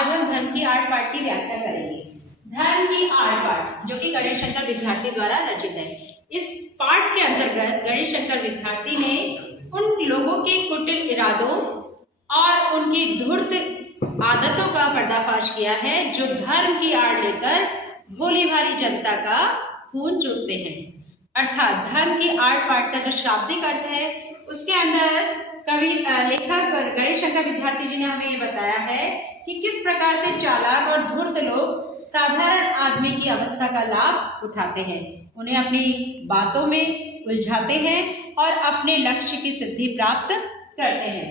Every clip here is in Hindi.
आज हम धर्म की आठ पाठ की व्याख्या करेंगे। धर्म की आठ पाठ जो कि गणेश शंकर विद्यार्थी द्वारा रचित है। इस पाठ के अंतर्गत गणेश शंकर विद्यार्थी ने उन लोगों के कुटिल इरादों और उनकी धूर्त आदतों का पर्दाफाश किया है जो धर्म की आड़ लेकर भोली भाली जनता का खून चूसते हैं। अर्थात धर्म की आठ पाठ का जो शाब्दिक अर्थ है उसके अंदर कवि लेखक गणेश शंकर विद्यार्थी जी ने हमें ये बताया है कि किस प्रकार से चालाक और धूर्त लोग साधारण आदमी की अवस्था का लाभ उठाते हैं, उन्हें अपनी बातों में उलझाते हैं और अपने लक्ष्य की सिद्धि प्राप्त करते हैं।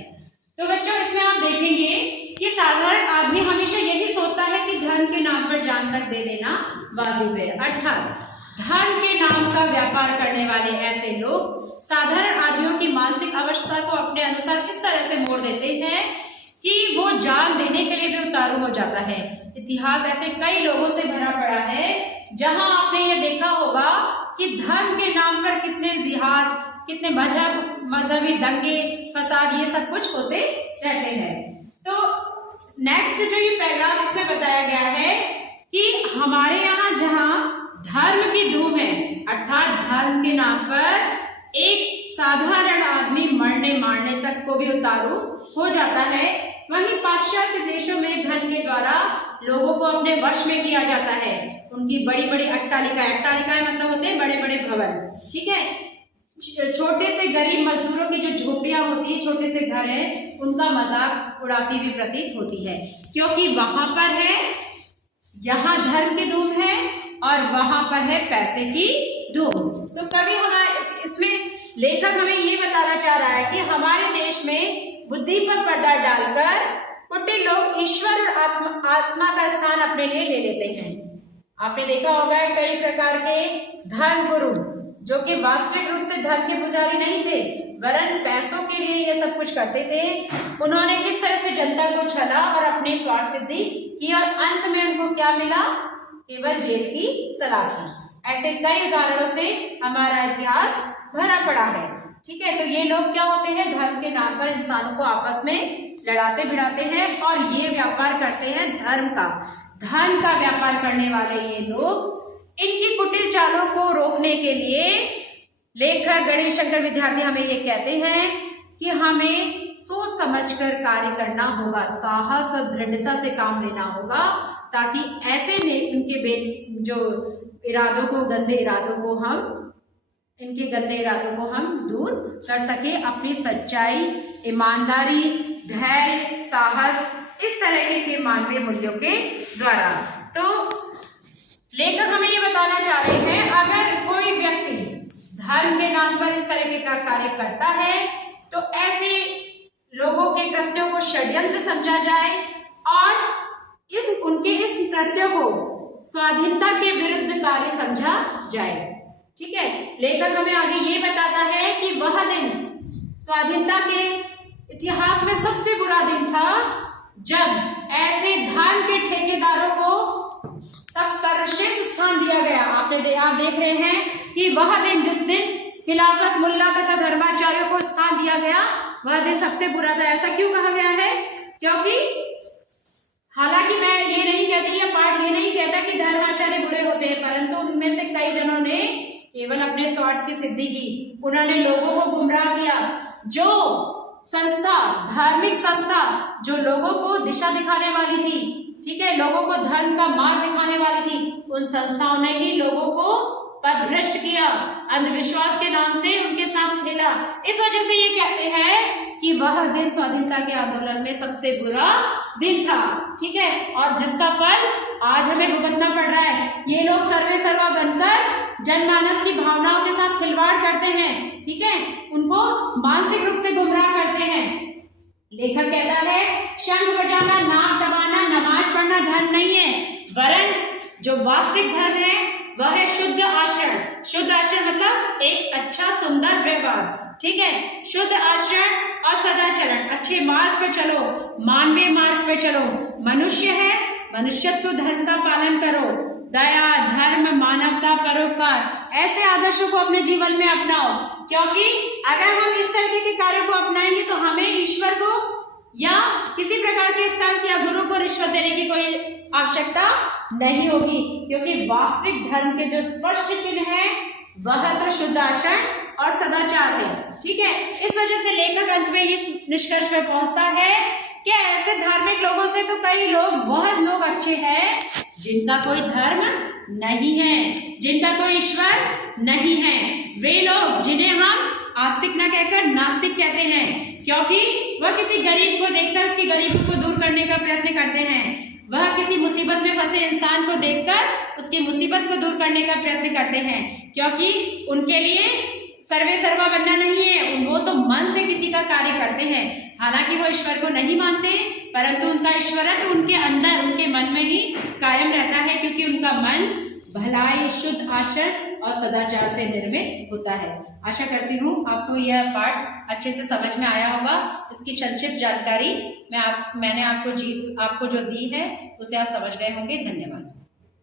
तो बच्चों, इसमें आप देखेंगे कि साधारण आदमी हमेशा यही सोचता है कि धर्म के नाम पर जान तक दे देना वाजिब है। अर्थात धर्म के नाम का व्यापार करने वाले ऐसे लोग साधारण आदमियों की मानसिक अवस्था को अपने अनुसार किस तरह से मोड़ देते हैं कि वो जान देने के लिए भी उतारू हो जाता है। इतिहास ऐसे कई लोगों से भरा पड़ा है जहां आपने ये देखा होगा कि धर्म के नाम पर कितने जिहाद, कितने मजहबी दंगे फसाद ये सब कुछ होते रहते हैं। तो नेक्स्ट जो ये पैराग्राफ इसमें बताया गया है कि हमारे यहाँ जहाँ धर्म की धूम है, अर्थात धर्म के नाम पर एक साधारण आदमी मरने मारने तक को भी उतारू हो जाता है, वहीं पाश्चात्य देशों में धन के द्वारा लोगों को अपने वश में किया जाता है। उनकी बड़ी बड़ी अट्टालिकाएं मतलब होते हैं बड़े बड़े भवन, ठीक है। छोटे से गरीब मजदूरों की जो झोपड़ियां होती है, छोटे से घर है, उनका मजाक उड़ाती हुई प्रतीत होती है, क्योंकि वहां पर है, यहाँ धर्म की धूम है और वहां पर है पैसे की धूम। तो कभी हमारे इसमें लेखक हमें ये बताना चाह रहा है कि हमारे देश में बुद्धि पर पर्दा डालकर कुटिल लोग ईश्वर और आत्मा का स्थान अपने लिए ले लेते हैं। आपने देखा होगा कई प्रकार के धर्म गुरु जो कि वास्तविक रूप से धर्म के पुजारी नहीं थे, वरन पैसों के लिए ये सब कुछ करते थे। उन्होंने किस तरह से जनता को छला और अपनी स्वार्थ सिद्धि की और अंत में उनको क्या मिला? केवल जेल की सलाखी। ऐसे कई उदाहरणों से हमारा इतिहास भरा पड़ा है, ठीक है। तो ये लोग क्या होते हैं? धर्म के नाम पर इंसानों को आपस में लड़ाते भिड़ाते हैं और ये व्यापार करते हैं धर्म का व्यापार करने वाले ये लोग। इनकी कुटिल चालों को रोकने के लिए लेखक गणेश शंकर विद्यार्थी हमें ये कहते हैं कि हमें सोच समझकर कार्य करना होगा, साहस और दृढ़ता से काम लेना होगा, ताकि ऐसे इनके जो इरादों को, गंदे इरादों को हम दूर कर सके अपनी सच्चाई, ईमानदारी, धैर्य, साहस, इस तरह के मानवीय मूल्यों के द्वारा। तो लेखक हमें ये बताना चाह रहे हैं, अगर कोई व्यक्ति धर्म के नाम पर इस तरह का कार्य करता है तो ऐसे लोगों के कृत्यों को षड्यंत्र समझा जाए और उनके इस कृत्य को स्वाधीनता के विरुद्ध कार्य समझा जाए, ठीक है। लेखक हमें आगे ये बताता है कि वह दिन स्वाधीनता के इतिहास में सबसे बुरा दिन था जब ऐसे धर्म के ठेकेदारों को सर्वश्रेष्ठ स्थान दिया गया। आप देख रहे हैं कि वह दिन, जिस दिन खिलाफत, मुल्ला तथा धर्माचार्यों को स्थान दिया गया, वह दिन सबसे बुरा था। ऐसा क्यों कहा गया है? क्योंकि हालांकि मैं ये नहीं कहती, यह पाठ ये नहीं कहता कि धर्माचार्य बुरे होते हैं, परंतु उनमें से कई जनों ने केवल अपने स्वार्थ की सिद्धि की। उन्होंने लोगों को गुमराह किया। जो संस्था, धार्मिक संस्था जो लोगों को दिशा दिखाने वाली थी, ठीक है, लोगों को धर्म का मार्ग दिखाने वाली थी, उन संस्थाओं ने ही लोगों को पथभ्रष्ट किया, अंधविश्वास के नाम से उनके साथ खेला। इस वजह से ये कहते हैं कि वह दिन स्वाधीनता के आंदोलन में सबसे बुरा दिन था, ठीक है, और जिसका फल आज हमें भुगतना पड़ रहा है। ये लोग सर्वे सर्वा बनकर जनमानस की भावनाओं के साथ खिलवाड़ करते हैं, ठीक है, उनको मानसिक रूप से गुमराह करते हैं। लेखक कहता है, शंख बजाना, नाक दबाना, नमाज पढ़ना धर्म नहीं है, वरन जो वास्तविक धर्म है वह है शुद्ध आचरण। शुद्ध आचरण मतलब एक अच्छा सुंदर व्यवहार, ठीक है, शुद्ध आचरण और सदाचरण, अच्छे मार्ग पर चलो, मानवीय मार्ग पर चलो। मनुष्य है, मनुष्यत्व धर्म का पालन करो, दया, धर्म, मानवता, परोपकार, ऐसे आदर्शों को अपने जीवन में अपनाओ, क्योंकि अगर हम इस तरह के कार्यों को अपनाएंगे तो हमें ईश्वर को या किसी प्रकार के संत या गुरु को रिश्वत देने की कोई आवश्यकता नहीं होगी, क्योंकि वास्तविक धर्म के जो स्पष्ट चिन्ह है वह तो शुद्ध आचरण और सदाचार है। ठीक है, इस वजह से लेखक अंत में इस निष्कर्ष पे पहुंचता है कि ऐसे धार्मिक लोगों से तो कई लोग, बहुत लोग अच्छे हैं जिनका कोई धर्म नहीं है, जिनका कोई ईश्वर नहीं है। वे लोग जिन्हें हम आस्तिक न कहकर नास्तिक कहते हैं, क्योंकि वह किसी गरीब को देखकर उसकी गरीबी को दूर करने का प्रयत्न करते हैं, वह किसी मुसीबत में फंसे इंसान को देखकर उसकी मुसीबत को दूर करने का प्रयत्न करते हैं, क्योंकि उनके लिए सर्वे सर्वा बनना नहीं है, वो तो मन से किसी का कार्य करते हैं। हालांकि वो ईश्वर को नहीं मानते, परंतु उनका ईश्वरत्व उनके अंदर, उनके मन में ही कायम रहता है, क्योंकि उनका मन भलाई, शुद्ध आचरण और सदाचार से निर्मित होता है। आशा करती हूँ आपको यह पाठ अच्छे से समझ में आया होगा। इसकी संक्षिप्त जानकारी मैंने आपको जो दी है उसे आप समझ गए होंगे। धन्यवाद।